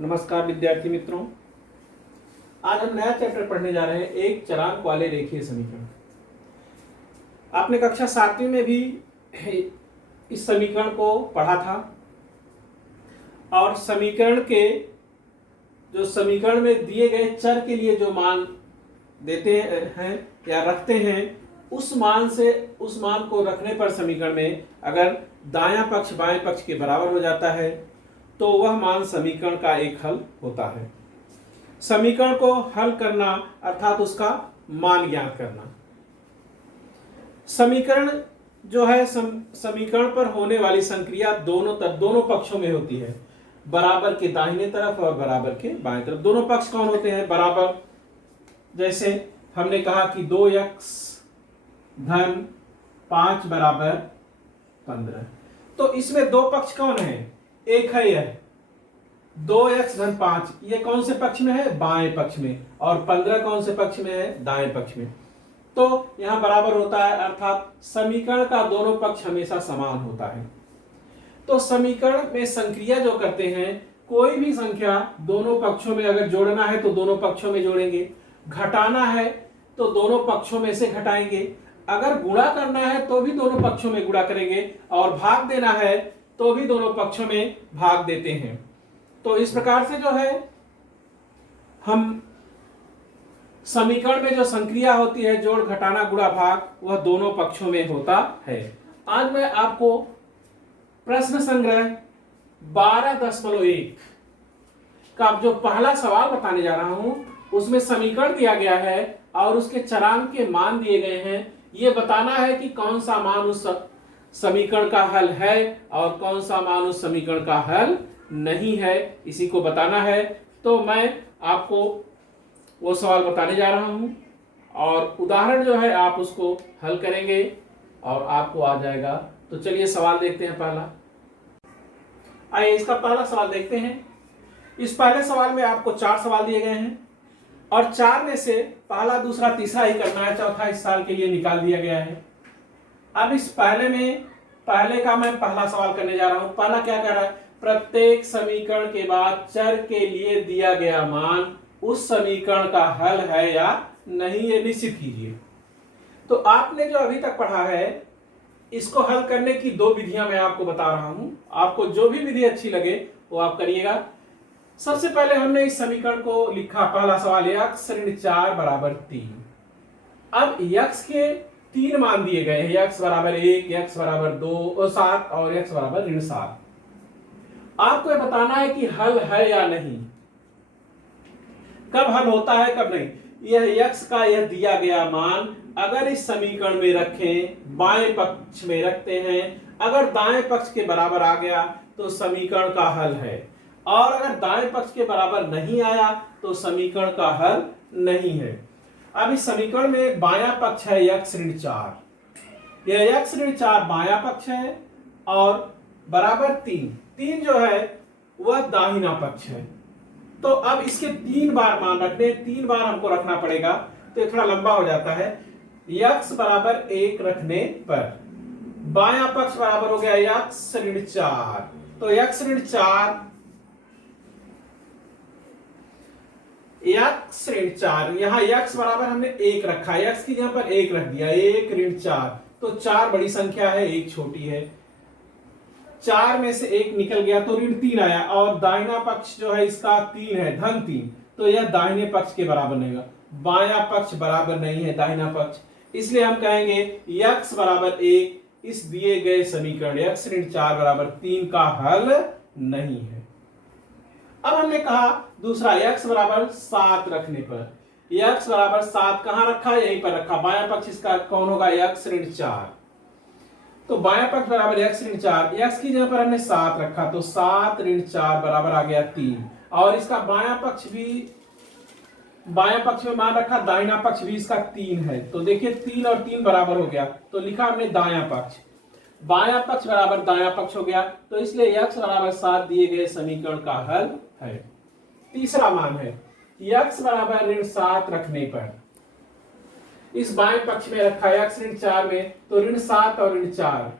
नमस्कार विद्यार्थी मित्रों। आज हम नया चैप्टर पढ़ने जा रहे हैं, एक चरांक वाले रेखीय समीकरण। आपने कक्षा 7वीं में भी इस समीकरण को पढ़ा था और समीकरण में दिए गए चर के लिए जो मान देते हैं या रखते हैं, उस मान को रखने पर समीकरण में अगर दायां पक्ष बाएं पक्ष के बराबर हो जाता है तो वह मान समीकरण का एक हल होता है। समीकरण को हल करना अर्थात उसका मान ज्ञात करना। समीकरण जो है समीकरण पर होने वाली संक्रिया दोनों पक्षों में होती है, बराबर के दाहिने तरफ और बराबर के बाएं तरफ। दोनों पक्ष कौन होते हैं? बराबर। जैसे हमने कहा कि 2x धन 5 बराबर 15, तो इसमें दो पक्ष कौन है? एक है यह 2x धन 5, ये कौन से पक्ष में है? बाएं पक्ष में। और 15 कौन से पक्ष में है? दाएं पक्ष में। तो यहां बराबर होता है, अर्थात समीकरण का दोनों पक्ष हमेशा समान होता है। तो समीकरण में संक्रिया जो करते हैं, कोई भी संख्या दोनों पक्षों में अगर जोड़ना है तो दोनों पक्षों में जोड़ेंगे, घटाना है तो दोनों पक्षों में से घटाएंगे, अगर गुणा करना है तो भी दोनों पक्षों में गुणा करेंगे, और भाग देना है तो भी दोनों पक्षों में भाग देते हैं। तो इस प्रकार से जो है हम समीकरण में जो संक्रिया होती है, जोड़ घटाना गुणा भाग, वह दोनों पक्षों में होता है। आज मैं आपको प्रश्न संग्रह 12.1 का जो पहला सवाल बताने जा रहा हूं, उसमें समीकरण दिया गया है और उसके चरांक के मान दिए गए हैं। यह बताना है कि कौन सा मान उस समीकरण का हल है और कौन सा मान उस समीकरण का हल नहीं है, इसी को बताना है। तो मैं आपको वो सवाल बताने जा रहा हूं और उदाहरण जो है आप उसको हल करेंगे और आपको आ जाएगा। तो चलिए सवाल देखते हैं पहला। आइए इसका पहला सवाल देखते हैं। इस पहले सवाल में आपको 4 सवाल दिए गए हैं और 4 में से पहला, दूसरा, तीसरा ही करना है, चौथा इस साल के लिए निकाल दिया गया है। अब इस पहले का मैं पहला सवाल करने जा रहा हूं। पहला क्या कह रहा है? प्रत्येक समीकरण के बाद चर के लिए दिया गया मान उस समीकरण का हल है या नहीं, ये निश्चित कीजिए। तो आपने जो अभी तक पढ़ा है, इसको हल करने की 2 विधियां मैं आपको बता रहा हूं। आपको जो भी विधि अच्छी लगे वो आप करिएगा। सबसे पहले हमने इस समीकरण को लिखा, पहला सवाल, x ऋण 4 बराबर 3। अब x के 3 मान दिए गए हैं, x बराबर 1, x बराबर 2, 7 और x बराबर ऋण 7। आपको यह बताना है कि हल है या नहीं, कब हल होता है कब नहीं। यह x का यह दिया गया मान अगर इस समीकरण में रखें, बाएं पक्ष में रखते हैं, अगर दाएं पक्ष के बराबर आ गया तो समीकरण का हल है, और अगर दाएं पक्ष के बराबर नहीं आया तो समीकरण का हल नहीं है। अब इस समीकरण में बायां पक्ष है x ऋण 4, यह x ऋण 4 बायां पक्ष है और बराबर 3 जो है वह दाहिना पक्ष है। तो अब इसके 3 बार मान रखने, 3 बार हमको रखना पड़ेगा, तो ये थोड़ा लंबा हो जाता है। x बराबर 1 रखने पर बायां पक्ष बराबर हो गया x ऋण 4, तो x ऋण 4, यहाँ x बराबर हमने 1 रखा, x की जगह पर 1 रख दिया, 1 ऋण 4, तो 4 बड़ी संख्या है, 1 छोटी है। 4 में से 1 निकल गया तो ऋण 3 आया, और दाहिना पक्ष जो है इसका 3 है, धन 3, तो यह दाहिने पक्ष के बराबर नहीं होगा। बायां पक्ष बराबर नहीं है दाहिना पक्ष, इसलिए हम कहेंगे x बराबर 1 इस दिए गए समीकरण x ऋण 4 बराबर 3 का हल नहीं है। अब हमने कहा दूसरा, x बराबर 7 रखने पर, x बराबर 7 कहां रखा? यहीं पर रखा। बायां पक्ष इसका कौन होगा? x ऋण 4, तो बायां पक्ष बराबर x ऋण 4, x की जगह पर हमने 7 रखा, तो 7 ऋण 4 बराबर आ गया 3, और इसका बायां पक्ष में मान रखा, दाहिना पक्ष भी इसका 3 है, तो देखिए 3 और 3 बराबर हो गया, तो लिखा हमने दायां पक्ष। बायां पक्ष बराबर दायां पक्ष हो गया, तो इसलिए x बराबर 7 दिए गए समीकरण का हल है। तीसरा मान है x बराबर ऋण 7 रखने पर, इस बाएं पक्ष में रखा x ऋण 4 में, तो ऋण 7 और ऋण 4,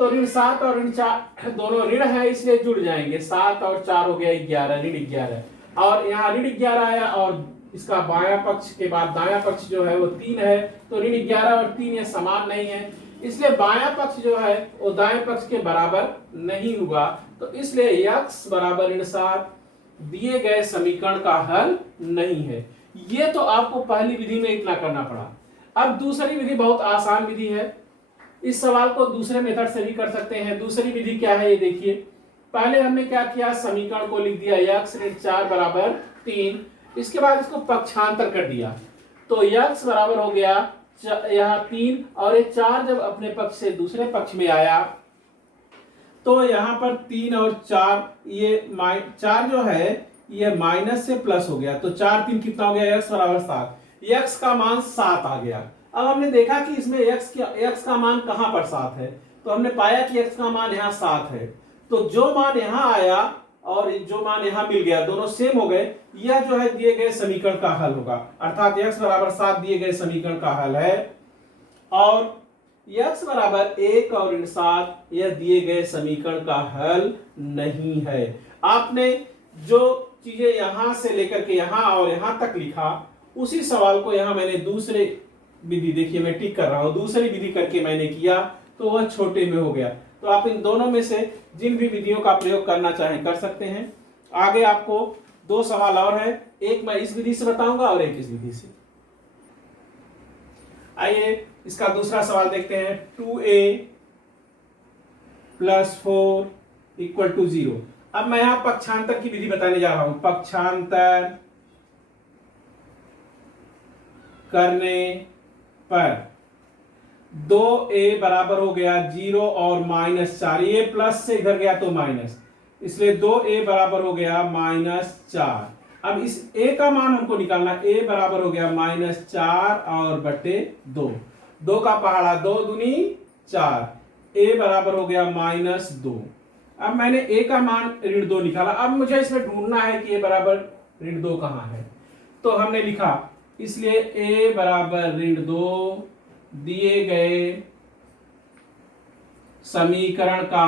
तो ऋण 7 और ऋण 4 दोनों ऋण है, इसलिए जुड़ जाएंगे। 7 और 4 हो गया 11, ऋण 11। और यहाँ ऋण 11 आया और इसका बायां पक्ष के बाद दायां पक्ष जो है वो 3 है, तो ऋण 11 और 3 ये समान नहीं है, इसलिए बायां पक्ष जो है वो दाएं पक्ष के बराबर नहीं हुआ। तो इसलिए x बराबर ऋण 7 दिए गए समीकरण का हल नहीं है। ये तो आपको पहली विधि में इतना करना पड़ा। अब दूसरी विधि बहुत आसान विधि है, इस सवाल को दूसरे मेथड से भी कर सकते हैं। दूसरी विधि क्या है ये देखिए। पहले हमने क्या किया, समीकरण को लिख दिया x ऋण 4 बराबर 3, इसके बाद इसको पक्षांतर कर दिया, तो x बराबर हो गया यहाँ 3 और ये 4 जब अपने पक्ष से दूसरे पक्ष में आया तो यहाँ पर 3 और 4 ये 4 जो है ये माइनस से प्लस हो गया, तो 4 3 कितना हो गया, x बराबर 7। x का मान 7 आ गया। अब हमने देखा कि इसमें x का मान कहां पर 7 है, तो हमने पाया कि x का मान यहाँ 7 है, तो जो मान यहाँ आया और जो मान यहाँ मिल गया दोनों सेम हो गए, यह जो है दिए गए समीकरण का हल होगा। अर्थात x बराबर 7 दिए गए समीकरण का हल है और x बराबर 1 और ऋण 7 यह दिए गए समीकरण का हल नहीं है। आपने जो चीजें यहां से लेकर के यहां और यहां तक लिखा, उसी सवाल को यहां मैंने दूसरे विधि, देखिए मैं टिक कर रहा हूं, दूसरी विधि करके मैंने किया तो वह छोटे में हो गया। तो आप इन दोनों में से जिन भी विधियों का प्रयोग करना चाहें कर सकते हैं। आगे आपको 2 सवाल और है, एक मैं इस विधि से बताऊंगा और एक इस विधि से। आइए इसका दूसरा सवाल देखते हैं। 2a + 4 = 0। अब मैं यहां पक्षांतर की विधि बताने जा रहा हूं। पक्षांतर करने पर 2a बराबर हो गया 0 और -4, ये प्लस से इधर गया तो माइनस, इसलिए 2a बराबर हो गया -4। अब इस a का मान हमको निकालना, a बराबर हो गया -4 और बटे 2, 2 का पहाड़ा 2 दूनी 4, a बराबर हो गया -2। अब मैंने a का मान ऋण 2 निकाला। अब मुझे इसमें ढूंढना है कि a बराबर ऋण 2 कहां है, तो हमने लिखा, इसलिए a बराबर ऋण 2 दिए गए समीकरण का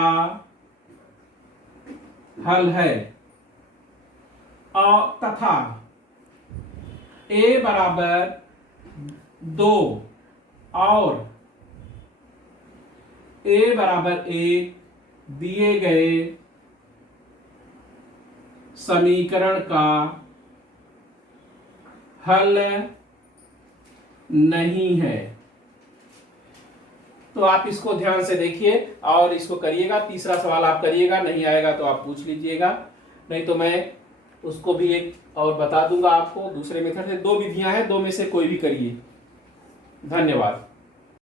हल है और तथा a बराबर 2 और a बराबर 1 दिए गए समीकरण का हल नहीं है। तो आप इसको ध्यान से देखिए और इसको करिएगा। तीसरा सवाल आप करिएगा, नहीं आएगा तो आप पूछ लीजिएगा, नहीं तो मैं उसको भी एक और बता दूंगा आपको दूसरे मेथड से। 2 विधियां हैं, 2 में से कोई भी करिए। धन्यवाद।